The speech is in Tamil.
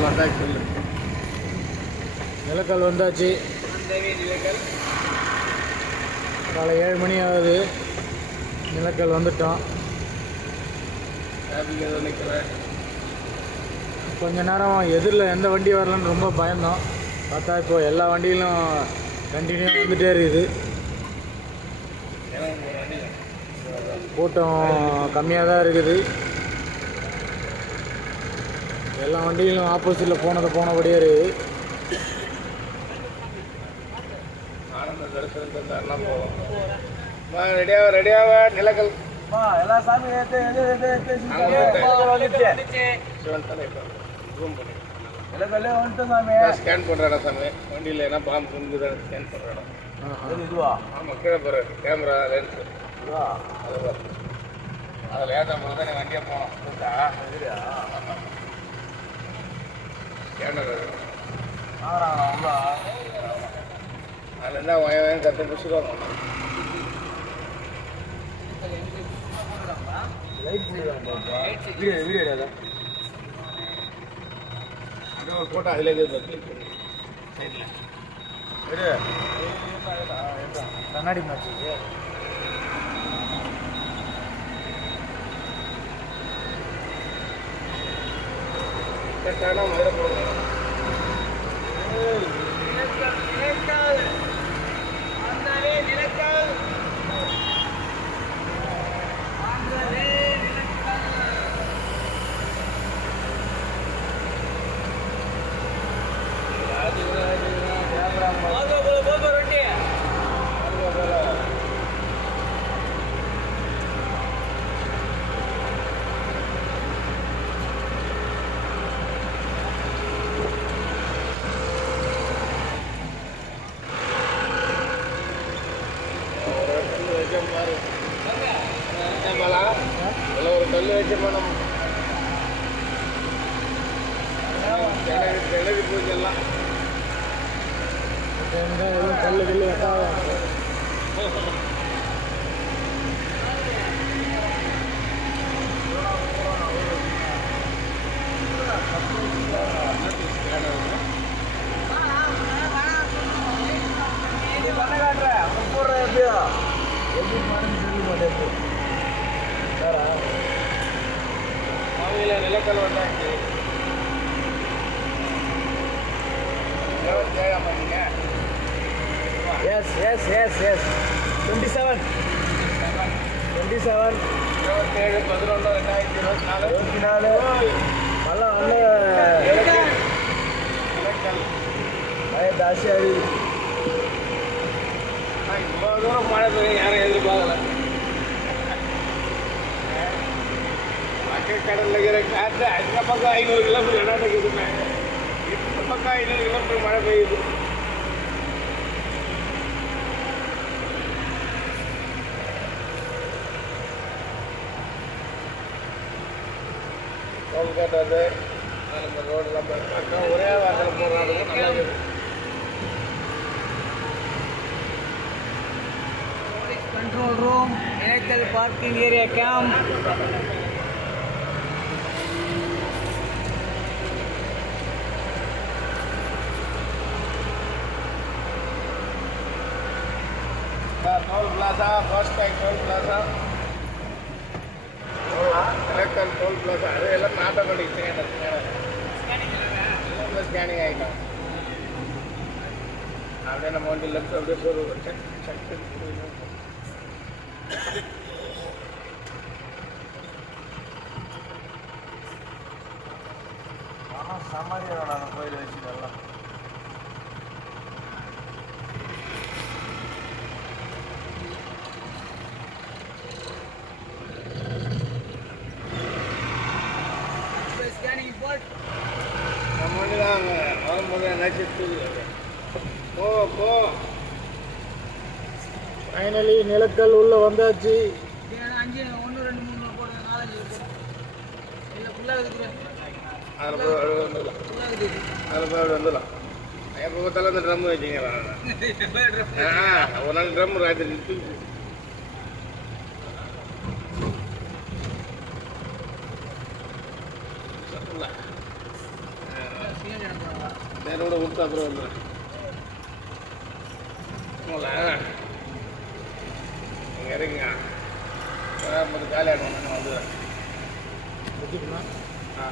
நிலக்கல் வந்தாச்சு. சொல்லு நிலக்கல் வந்தாச்சு. காலை ஏழு மணி ஆகுது. நிலக்கல் வந்துட்டோம். கொஞ்ச நேரம் எதிரில் எந்த வண்டி வரலன்னு ரொம்ப பயந்தோம். பார்த்தா இப்போ எல்லா வண்டியிலும் கண்டினியூ வந்துட்டே இருக்குது. கூட்டம் கம்மியாக தான் இருக்குது. எல்லா வண்டியிலும் ஆப்போசிட்டில் போனது போனபடியே இருக்குது ஆனந்த தரிசனத்தை தரலாம் போவோம் ரெடியாக ரெடியாக நிலக்கல் எல்லா சாமி நிலக்கல்லே வந்துட்டு சாமி. ஸ்கேன் பண்ணுற சாமி. வண்டியில் என்ன பாம்பு குங்குது ஸ்கேன் பண்ணுற இதுவா? ஆமாம் கீழே போகிற கேமரா லென்ஸு அது அதில் ஏற்ற போது தான் வண்டியாக போனோம் ஸ்கேனர் அதில் இருந்தால் வய வயம் கற்று பிடிச்சிடுவாங்க அது ஒரு ஃபோட்டோ அதில் இருக்குது கிளிக் பண்ணி சைடில் கண்ணாடி மேட்ச் கரெக்டான மதுரை போகணும் ஒரு இதுல ஒரு கல் வச்சோமா நம்ம கிணறு கிணறு பூஜைலாம் எதுவும் கல்லு கல்லு வெட்டாத மாவில நிலக்கல் வந்தாச்சு இருபத்தி ஏழாம் பண்ணீங்க yes yes yes yes twenty seven twenty seven இருபத்தேழு பதினொன்று ரெண்டாயிரத்தி இருபத்தி நாலு இருபத்தி நாலு நல்லா நல்ல நிலக்கல் நிலக்கல் மழை ஜாஸ்தியாக இருக்குது நான் இவ்வளோ தூரம் மழை பெய்யும் கடலில் இருக்கிற காற்று அந்த பக்கம் ஐநூறு கிலோமீட்டர் இடம் இருக்குதுமே இந்த பக்கம் ஐநூறு கிலோமீட்டர் மழை பெய்யுது டோல்கேட் அது நம்ம ரோடெல்லாம் பார்க்க ஒரே வாரத்தில் போடுறாங்க நல்லா இருக்குது control room, vehicle parking area cam. toll plaza first time toll plaza electoral toll plaza ಅದೆಲ್ಲ ಆಟೋಮೆಟಿಕ್ ಎಲ್ಲ ಸ್ಕ್ಯಾನಿಂಗ್ ಆಯಿತು அப்படியே நம்ம வண்டி லெஃப்ட் அப்படியே போடுவோம் செக் செக் சமாதியோட கோயில் வச்சு நல்லா போ போ ஃபைனலி நிலக்கல் உள்ள வந்தாச்சு. அஞ்சு ஒன்று ரெண்டு மூணு போடுங்க நாலஞ்சு இல்லை ஃபுல்லாக அதில் போய் வந்துடலாம் அதில் போய் வந்துடலாம் எப்போ பார்த்தாலும் அந்த ட்ரம் வச்சிங்களா ஒரு நாள் ட்ரம் ராத்திரி தூக்கி கூட விட்டு அப்புறம் வந்துடுறேன் போங்களா நீங்கள் இறங்குங்க வராமல் காலி ஆகணும் நான் வந்துடுறேன் ஆ.